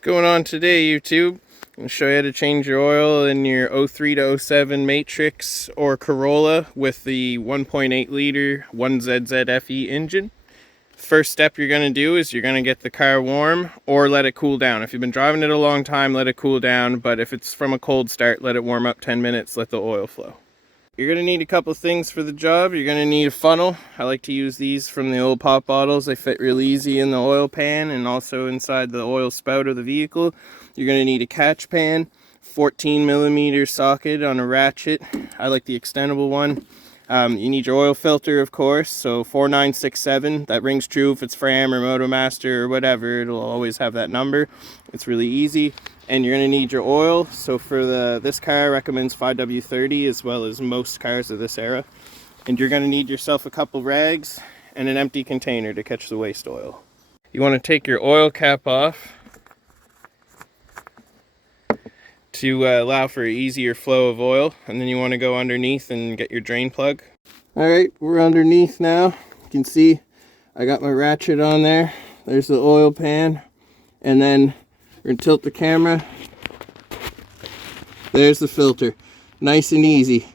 What's going on today, YouTube? I'm going to show you how to change your oil in your 03 to 07 Matrix or Corolla with the 1.8 liter 1ZZ-FE engine. First step you're going to do is you're going to get the car warm or let it cool down. If you've been driving it a long time, let it cool down, but if it's from a cold start, let it warm up 10 minutes, let the oil flow. You're going to need a couple things for the job. You're going to need a funnel. I like to use these from the old pop bottles. They fit real easy in the oil pan and also inside the oil spout of the vehicle. You're going to need a catch pan, 14mm socket on a ratchet. I like the extendable one. You need your oil filter, of course, so 4967. That rings true if it's Fram or Motomaster or whatever. It'll always have that number. It's really easy. And you're going to need your oil. So for this car, recommends 5W30 as well as most cars of this era. And you're going to need yourself a couple rags and an empty container to catch the waste oil. You want to take your oil cap off to allow for an easier flow of oil, and then you want to go underneath and get your drain plug. Alright, we're underneath now. You can see I got my ratchet on there. There's the oil pan, and then we're going to tilt the camera. There's the filter. Nice and easy.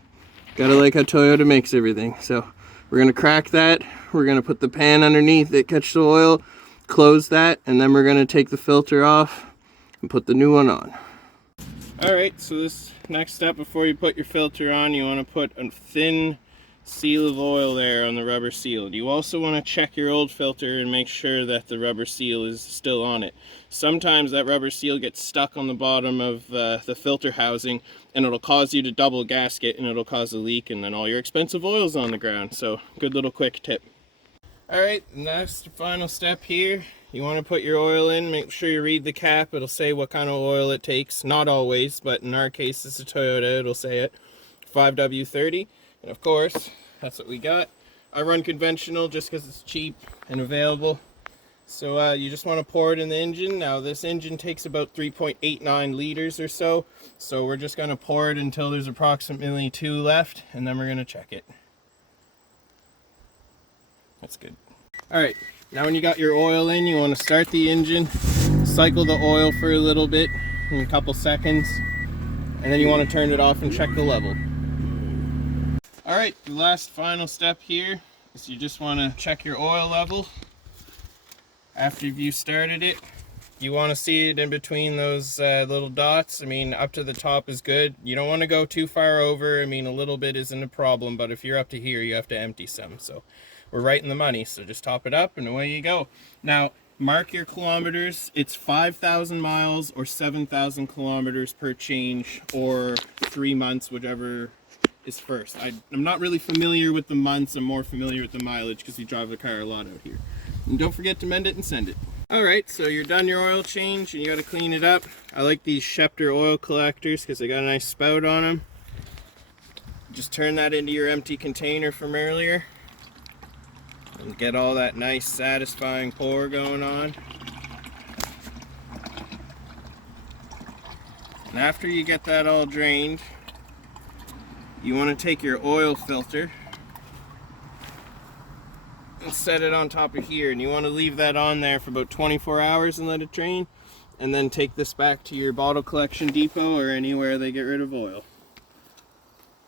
Gotta like how Toyota makes everything. So we're going to crack that. We're going to put the pan underneath it, catch the oil, close that, and then we're going to take the filter off and put the new one on. Alright, so this next step before you put your filter on, you want to put a thin seal of oil there on the rubber seal. You also want to check your old filter and make sure that the rubber seal is still on it. Sometimes that rubber seal gets stuck on the bottom of the filter housing, and it'll cause you to double gasket and it'll cause a leak, and then all your expensive oil's on the ground. So good little quick tip. Alright, next final step here. You want to put your oil in, make sure you read the cap. It'll say what kind of oil it takes. Not always, but in our case it's a Toyota, it'll say it. 5W30, and of course, that's what we got. I run conventional just because it's cheap and available. So you just want to pour it in the engine. Now this engine takes about 3.89 liters or so. So we're just going to pour it until there's approximately 2 left, and then we're going to check it. That's good. Alright, now when you got your oil in, you want to start the engine, cycle the oil for a little bit, in a couple seconds, and then you want to turn it off and check the level. Alright, the last final step here is you just want to check your oil level. After you started it, you want to see it in between those little dots. I mean, up to the top is good. You don't want to go too far over. I mean, a little bit isn't a problem, but if you're up to here, you have to empty some. So we're right in the money, so just top it up and away you go. Now, mark your kilometers. It's 5,000 miles or 7,000 kilometers per change, or 3 months, whichever is first. I'm not really familiar with the months. I'm more familiar with the mileage because we drive the car a lot out here. And don't forget to mend it and send it. Alright, so you're done your oil change and you got to clean it up. I like these Schefter oil collectors because they got a nice spout on them. Just turn that into your empty container from earlier and get all that nice satisfying pour going on. And after you get that all drained, you want to take your oil filter and set it on top of here, and you want to leave that on there for about 24 hours and let it drain, and then take this back to your bottle collection depot or anywhere they get rid of oil.